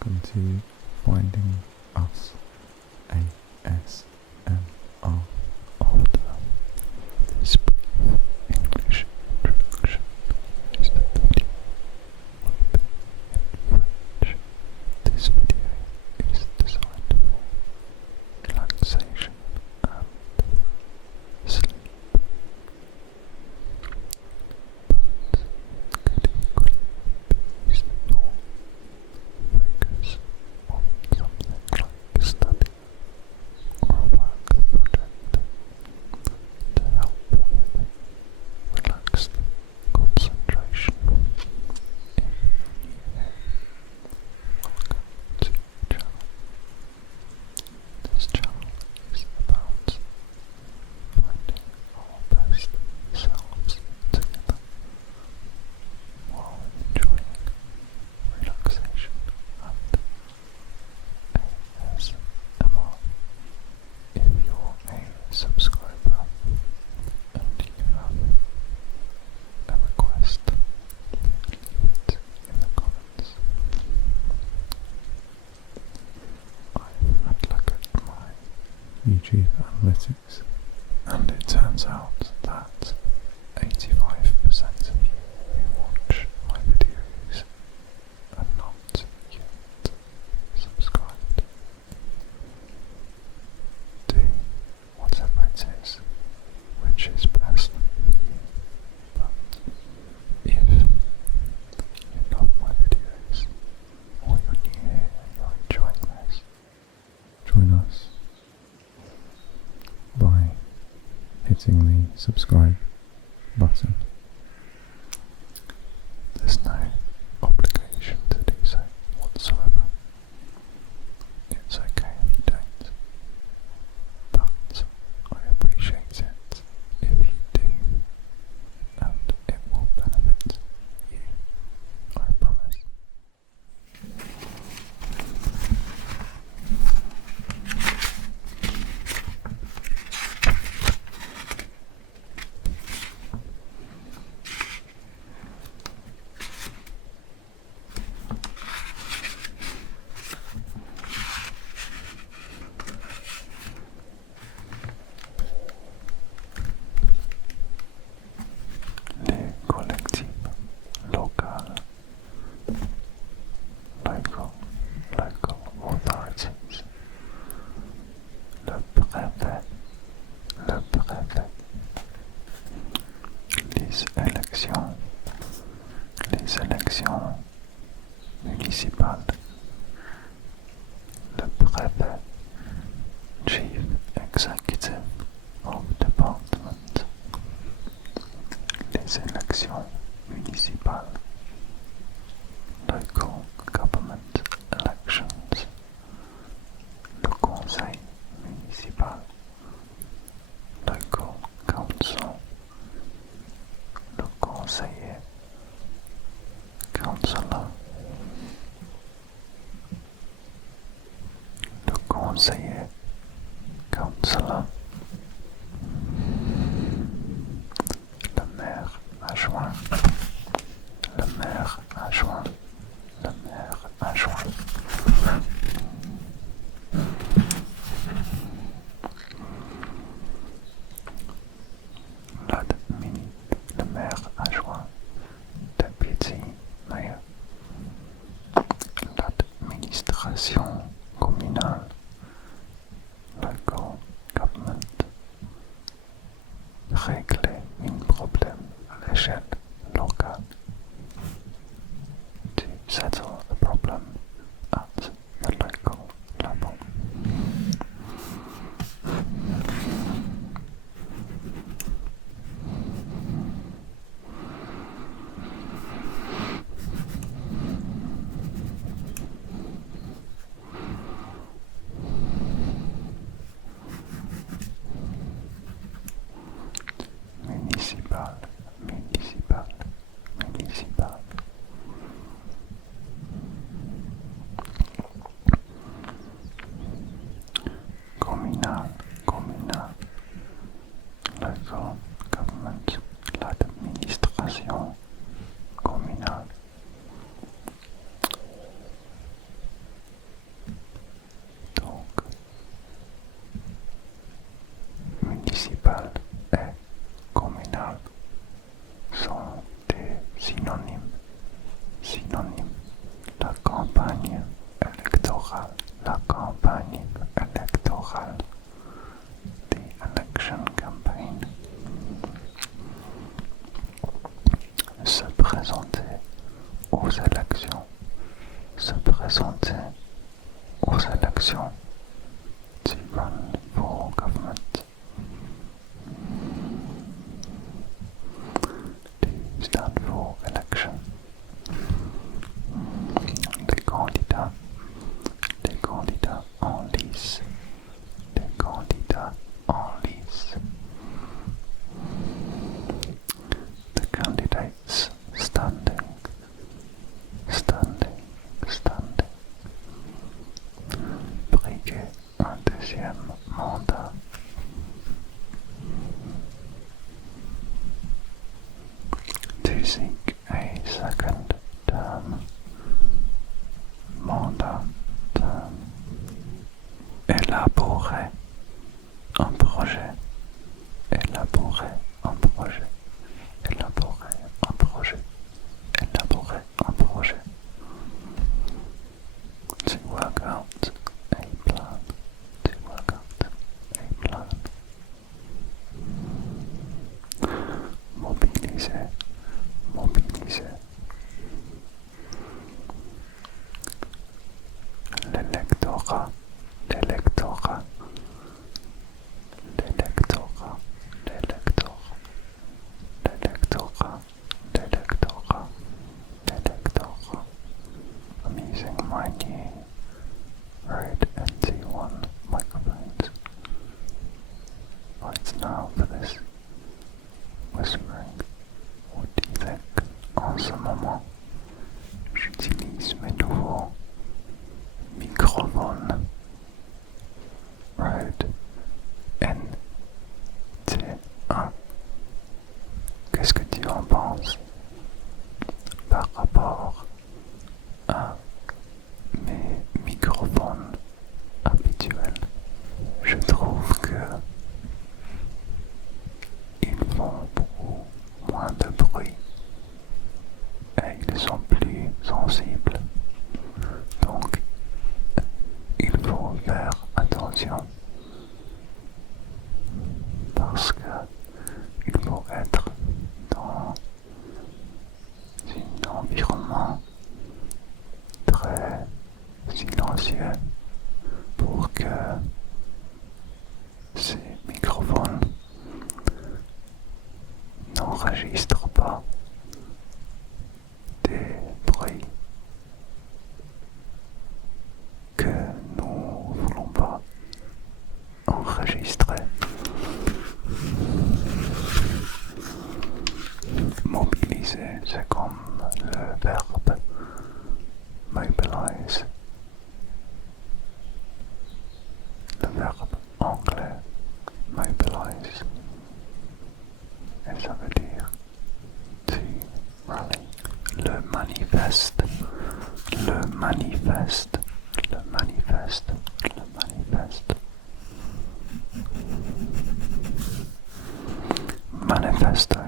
welcome to Finding Us ASMR. After this brief English introduction, is the video will be in French. This video is designed for relaxation and sleep, but could equally be used for focus on something like a study or a work project to help with relaxed concentration. If you're new here, welcome to the channel. This channel is about finding our best selves together while enjoying relaxation and ASMR. If you're a subscriber and you have a request, leave it in the comments. I've had a look at my YouTube analytics, and it turns out that 85% of you who watch my videos are not yet subscribed. Do whatever it is which is best for you, but if you love my videos or you're new here and you're enjoying this, join us by hitting the subscribe button. There's no obligation to do so whatsoever. It's okay if you don't, but I appreciate it if you do, and it will benefit you, I promise. Les collectifs locaux, local authorities, le préfet, les élections municipales, le préfet, chief executive of department, les élections municipales, local government elections, le conseil municipal, local council, le conseiller, councillor, le conseiller, councillor, le maire adjoint, le maire adjoint, le maire adjoint, le maire adjoint, deputy mayor, l'administration communale, local government, régler un problème à l'échelle locale, to settle a problem at the local level. présenter aux élections to run for government, to stand for election. Les candidats en lice, les candidats en lice. The candidates standing, standing, standing. Briguer un deuxième mandat. To seek a second term. Mandat term. Élaborer un projet. Élaborer un projet. Élaborer un projet. Élaborer un projet. To work out a plan. To work out a plan. Mobiliser. Mobiliser. L'électorat. L'électorat. L'électorat. L'électorat. L'électorat. L'électorat. L'électorat. I'm using my new Rode NT1 microphones right now for this whispering. What do you think? En ce moment, j'utilise mes nouveaux microphones Rode NT1. Qu'est-ce que tu en penses par rapport à mes microphones habituels? Je trouve que ils font beaucoup moins de bruit et ils sont plus sensibles. Donc, il faut faire attention parce que il faut être dans un environnement très silencieux pour que ces microphones n'enregistrent pas des bruits que nous ne voulons pas enregistrer. Mobiliser, c'est comme le verbe mobilize. Le verbe anglais mobilize. Et ça veut dire to rally. Le manifeste. Le manifeste. Le manifeste. Le manifeste. Manifesto.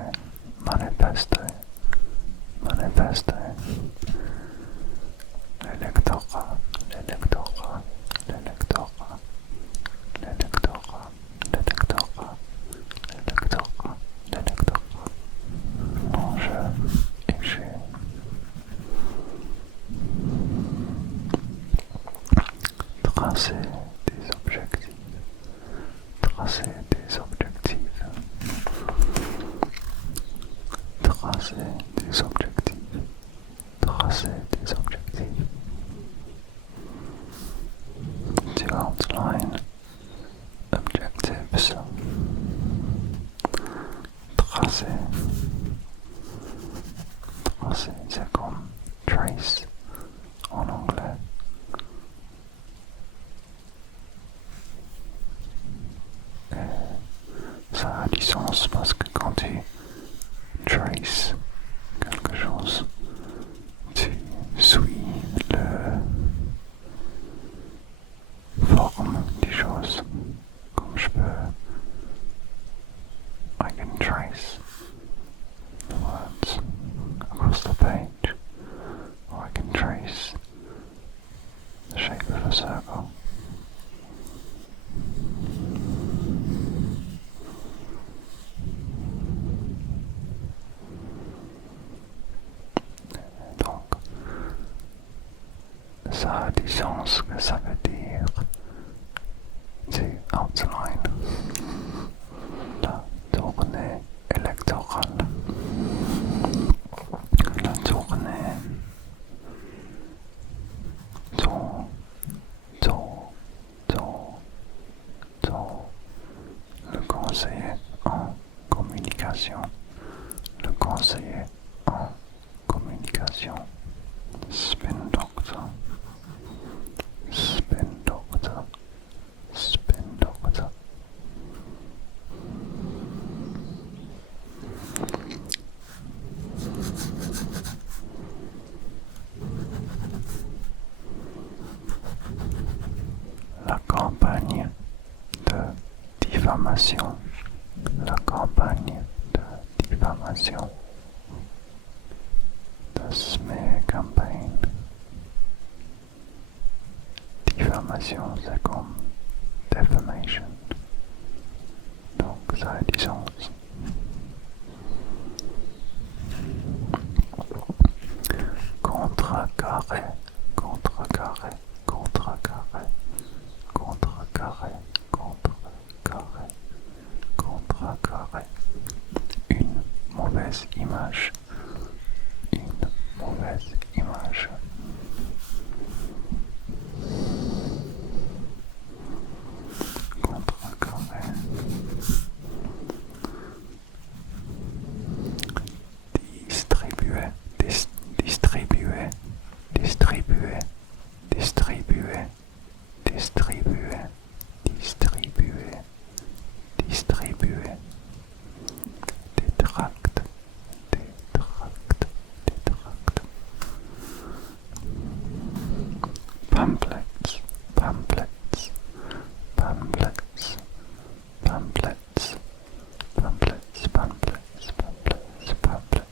Manifesto. Manifesto. L'électorat. L'électorat. L'électorat. L'électorat. L'électorat. L'électorat. L'électorat. Enjeu. Échec. Tracer des objectifs. Tracer des objectifs. Tracer des objectifs. Tracer des objectifs. To outline objectives. Tracer. Tracer, c'est comme trace en anglais. Et ça a du sens parce que quand tu trace quelque chose, tu suis le forme des choses. Comme je peux, I can trace the words across the page, or I can trace the shape of a circle. Donc, ça a du sens que ça veut dire. C'est outline. La tournée électorale. La tournée. Le conseiller en communication. Le conseiller en communication. Spin doctor. Spin doctor. Spin doctor. La campagne de diffamation. La campagne de diffamation. The smear campaign. Diffamation, c'est comme defamation. Donc ça a du sens. Contrecarré, contrecarré, contrecarré, contrecarré, contrecarré, contrecarré. Une mauvaise image. Une mauvaise image. Contrecarré. Distribuer, distribuer, distribuer, distribuer, distribuer, distribuer, distribuer. Détracte, détracte, détracte. Pamphlets, pamphlets, pamphlets, pamphlets, pamphlets, pamphlets, pamphlets, pamphlets.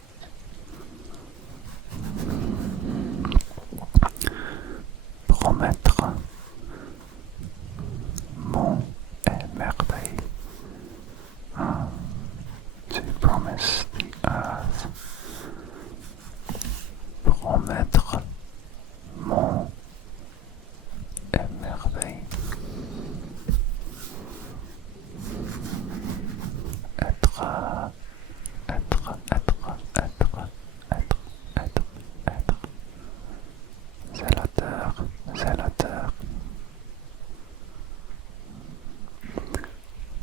Promettre. Mont et merveille. To promise the earth. Promettre. Mont et merveille. Être, être, être, être, être, être, être. Zélateur, zélateur.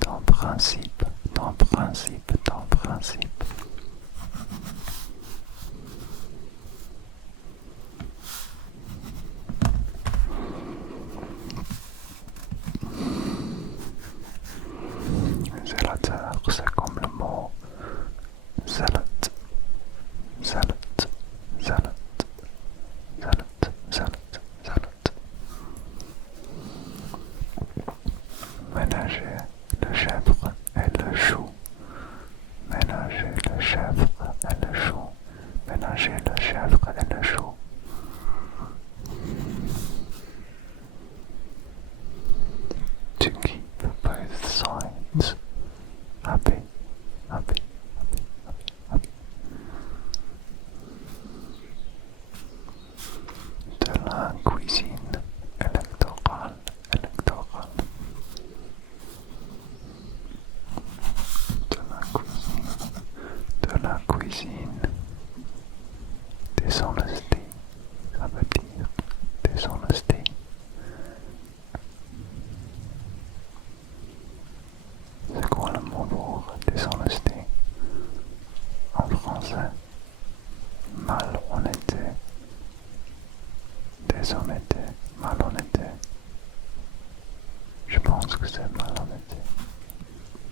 Dans principe, dans principe, dans principe. Zélateur, c'est comme le mot zélate, zélate, zélate, zélate, zélate, zélate. Ménager le chèvre et le chou. Ménager le chèvre et le chou. Ménager le chèvre et le chou. To keep both sides happy, happy, happy, happy, happy. De la cuisine électorale, électorale. De la cuisine, dishonesty, ça veut dire dishonesty. C'est quoi le mot pour dishonesty en français? Malhonnêteté, déshonnêteté, malhonnêteté. Je pense que c'est malhonnêteté.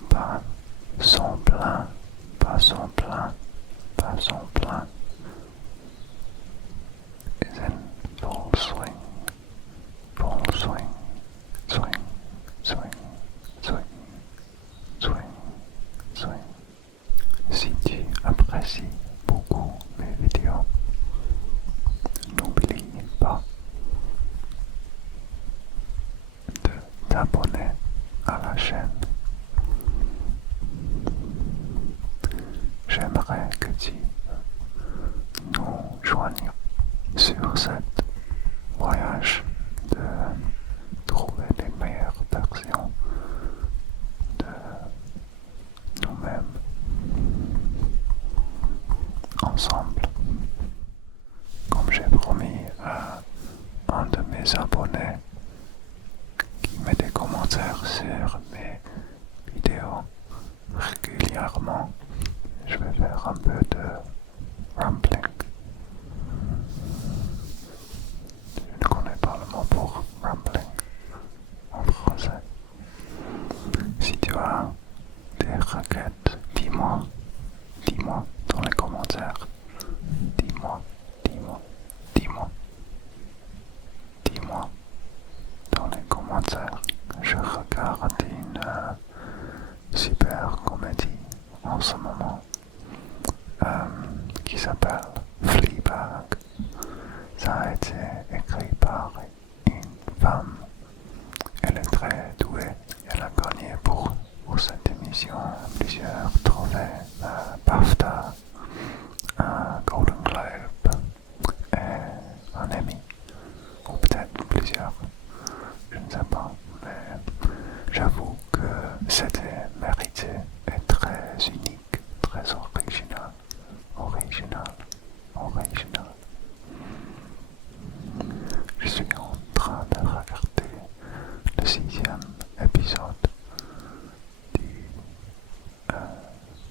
Pas son plein, pas son plein, pas son plein. Is in full swing, full swing, swing, swing, swing, swing, swing. Si tu apprécies beaucoup mes vidéos, n'oublie pas de t'abonner à la chaîne. J'aimerais que tu nous joignes sur cet voyage abonnés qui mettent des commentaires sur mes vidéos régulièrement. Je vais faire un peu de rambling. Je ne connais pas le mot pour rambling en français. Si tu as des requêtes, dis-moi dans les commentaires. Dis-moi dans les commentaires. Je regarde une super comédie en ce moment qui s'appelle Fleabag. Ça a été écrit par une femme. Elle est très douée. Elle a gagné pour cette émission plusieurs trophées, BAFTA, un Golden Globe et un Emmy, ou peut-être plusieurs, je ne sais pas, mais j'avoue que c'était mérité et très unique, très original. Je suis en train de regarder le 6e épisode du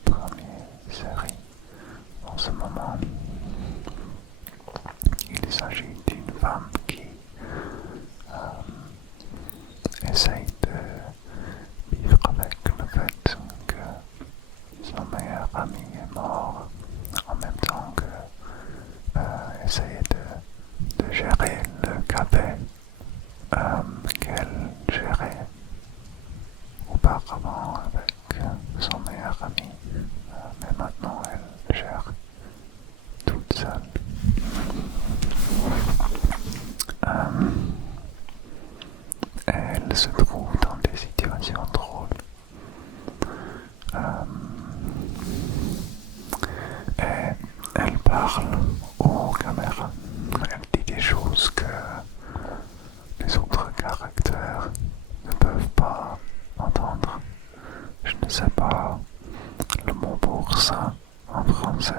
première série. En ce moment, il s'agit d'une femme qui essaye de vivre avec le fait que son meilleur ami est mort, en même temps que essayer de gérer le café qu'elle gérait auparavant avec son meilleur ami, mais maintenant elle gère toute seule. Elle se trouve dans des situations drôles. Et elle parle aux caméras. Elle dit des choses que les autres caractères ne peuvent pas entendre. Je ne sais pas le mot pour ça en français.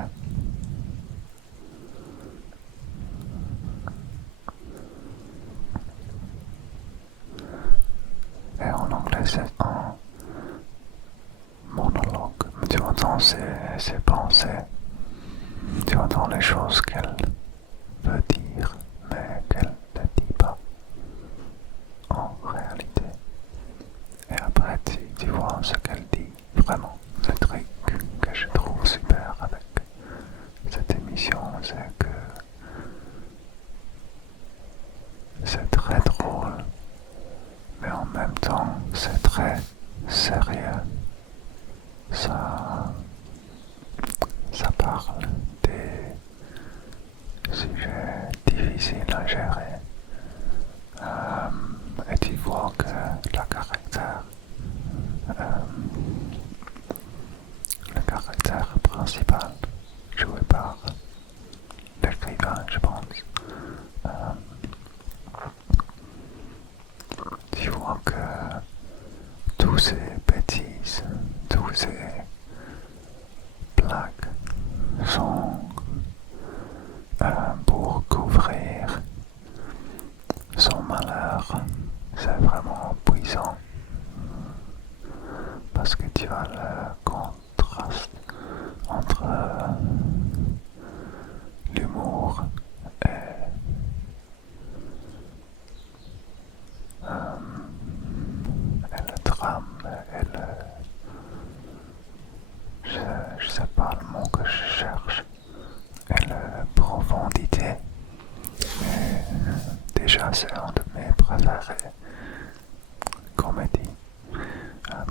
Et en anglais, c'est un monologue. Tu entends ses pensées. Tu entends les choses qu'elle veut dire, mais qu'elle ne dit pas en réalité. Et après, tu vois ce qu'elle dit vraiment. Le truc que je trouve super avec cette émission, c'est que c'est très drôle, mais en même temps, c'est très sérieux. Ça parle des sujets difficiles à gérer. Et tu vois que le caractère principal, joué par l'écrivain, je pense, tu vois que tous ces bêtises, tous ces blagues sont pour couvrir son malheur. C'est vraiment puissant parce que tu as le contraste entre l'humour et le drame et je sais pas le mot que je cherche, et la profondité. Et déjà c'est un de mes préférés comédies.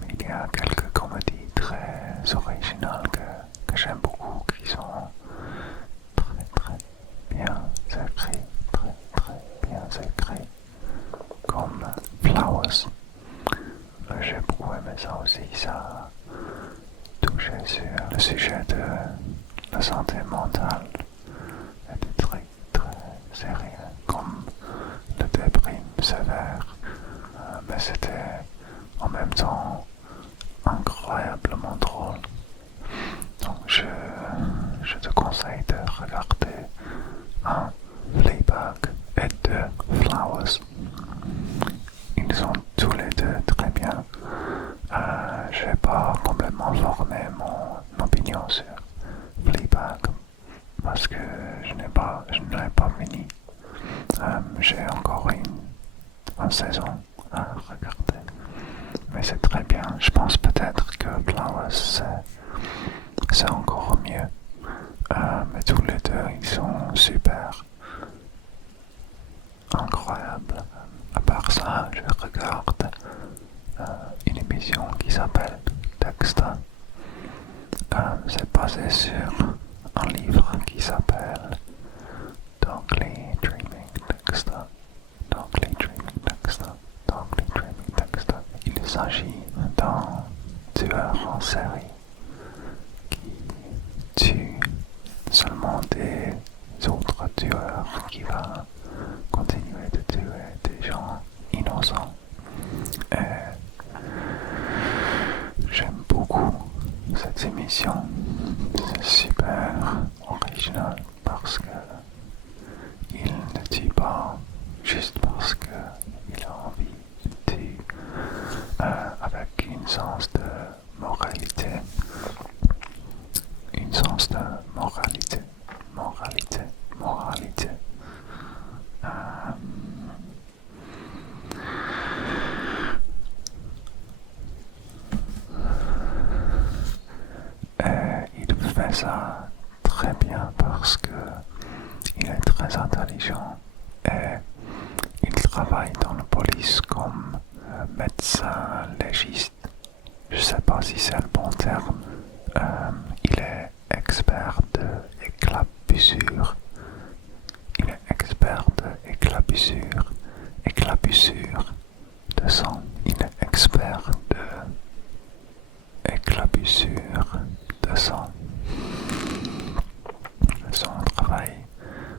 Il y a quelques comédies très originales que j'aime beaucoup, qui sont très bien écrites, très bien écrites, comme Flowers. J'ai beaucoup aimé ça aussi. Ça touchait sur le sujet de la santé mentale et des trucs très sérieux comme le déprime sévère, mais c'était en même temps incroyablement drôle. Donc je te conseille de regarder un Fleabag et deux Flowers. bien sûr. Fleabag, parce que je n'ai pas fini. J'ai encore une saison à regarder. Mais c'est très bien. Je pense peut-être que Flowers, c'est encore mieux. Mais tous les deux, ils sont super. Incroyables. À part ça, je regarde une émission qui s'appelle Dexter. C'est basé sur un livre qui s'appelle Darkly Dreaming Dexter. Darkly Dreaming Dexter. Darkly Dreaming Dexter. Il s'agit d'un tueur en série qui tue seulement des autres tueurs qui va continuer de tuer des gens innocents. Et j'aime beaucoup cette émission. C'est super original parce que il ne tue pas juste parce qu'il a envie de tuer, avec une sens de moralité. Une sens de moralité. Moralité. Moralité. Il fait ça très bien parce que il est très intelligent et il travaille dans la police comme médecin légiste. Je ne sais pas si c'est le bon terme. Il est expert de éclaboussure. Il est expert de éclaboussure. Éclaboussure de sang. Il est expert de éclaboussure de sang. Son travail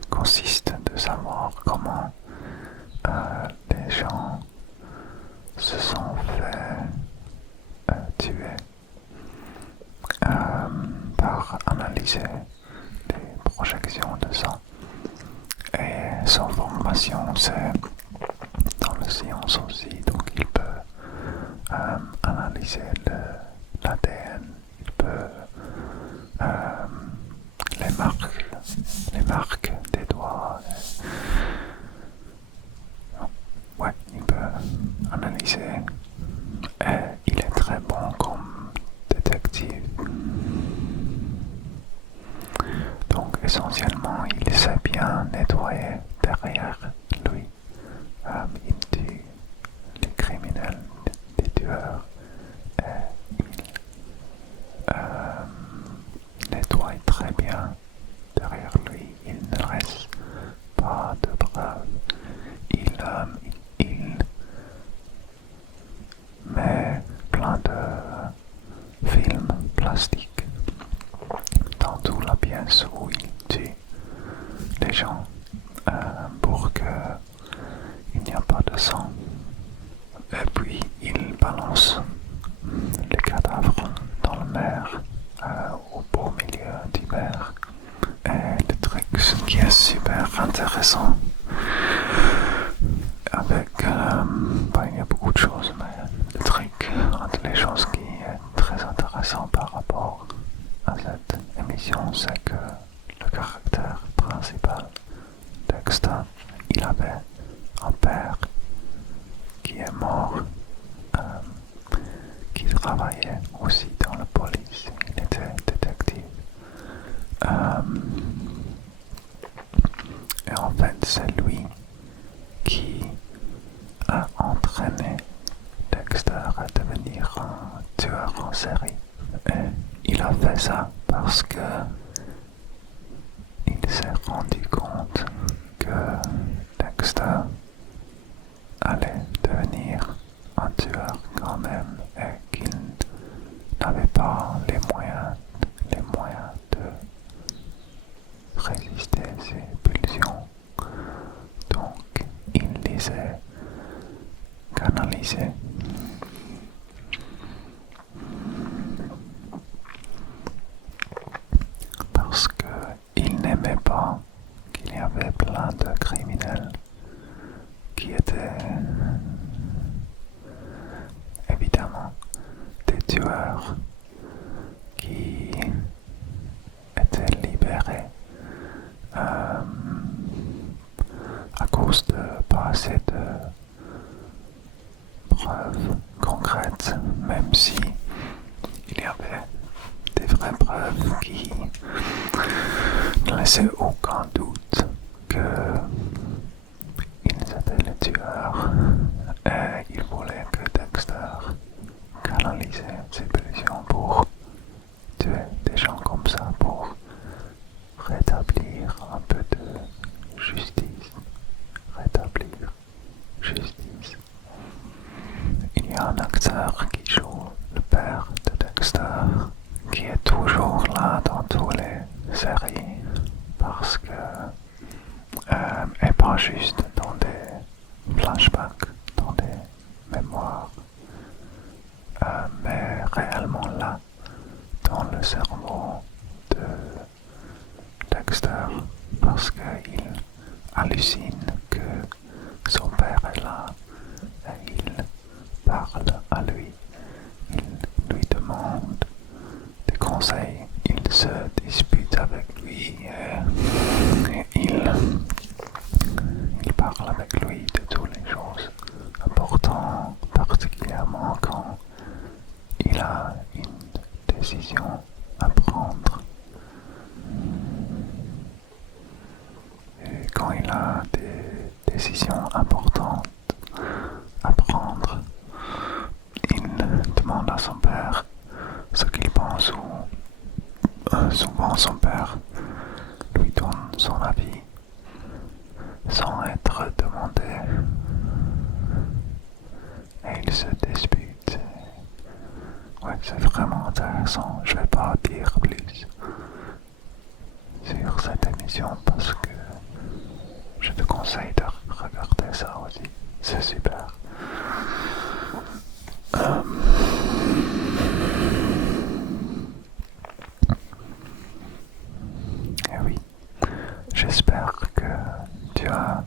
consiste de savoir comment les gens se sont fait tuer par analyser les projections de sang. Et son formation, c'est dans la science aussi, donc il peut analyser l'ADN, il peut les marques des doigts. Ouais, il peut analyser. Et il est très bon comme détective. Donc essentiellement, il sait bien nettoyer derrière lui. Il tue les criminels, les tueurs. Et il nettoie très bien derrière lui. Il ne reste pas de preuves. Il met plein de films plastiques dans toute la pièce où il tue les gens pour qu'il n'y a pas de sang. Et puis il balance les cadavres dans la mer au beau milieu du mer. Et le truc qui est super intéressant avec il y a beaucoup de choses, mais le truc entre les choses qui est très intéressant par rapport à cette émission, c'est que le caractère principal, Dexter, il avait un père qui est mort, qui travaillait aussi dans la police. Il était détective. Et en fait, c'est lui qui a entraîné Dexter à devenir un tueur en série. Et il a fait ça parce que il s'est rendu compte que Dexter allait devenir un tueur quand même et qu'il n'avait pas les moyens de résister à ses pulsions. Donc il les a canalisés. Parce qu'il n'aimait pas qu'il y avait plein de criminels qui étaient évidemment des tueurs qui assez de preuves concrètes, même si il y avait des vraies preuves qui ne laissaient aucun doute que ils étaient les tueurs et ils voulaient que Dexter canalisait ses pulsions pour tuer des gens comme ça, pour rétablir un peu de justice. Rétablir justice. Il y a un acteur qui joue le père de Dexter, qui est toujours là dans toutes les séries, parce que, et pas juste dans des flashbacks, dans des mémoires, mais réellement là, dans le cerveau de Dexter, parce qu'il hallucine que son père est là et il parle à lui, il lui demande des conseils, il se dispute avec lui et il parle avec lui de toutes les choses importantes, particulièrement quand il a une décision à prendre. Et quand il a des décisions importantes à prendre, il demande à son père ce qu'il pense ou souvent son père lui donne son avis sans être demandé et il se dispute. Ouais, c'est vraiment intéressant. Je vais pas dire plus sur cette émission parce que je te conseille de regarder ça aussi. C'est super. Et oui, j'espère que tu as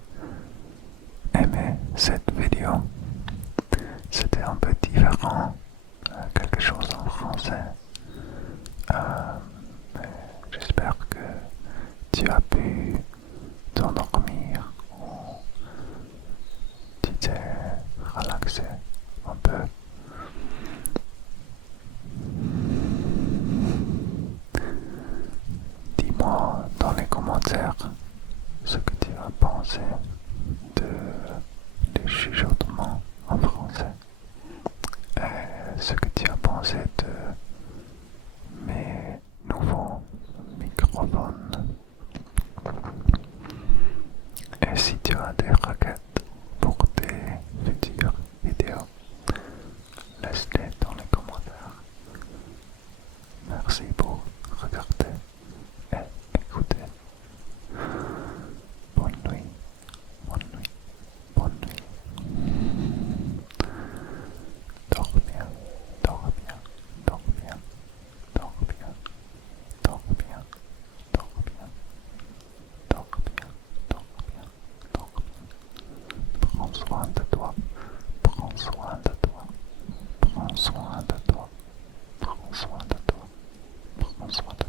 aimé cette vidéo. C'était un peu différent, quelque chose en français. J'espère que tu as pu t'endormir ou tu t'es relaxé un peu. Dis-moi dans les commentaires ce que tu as pensé des chuchotements en français et ce que tu as pensé de mes nouveaux microphones. Et si tu as des requêtes pour des futures vidéos, laisse-les dans les commentaires. Merci pour regarder et écouter. Bonne nuit, bonne nuit, bonne nuit. Dors bien, dors bien, dors bien, dors bien, dors bien, dors bien, dors bien, dors bien, dors bien. Prends soin de toi, prends soin de toi, prends soin de toi, prends soin de toi, prends soin de toi.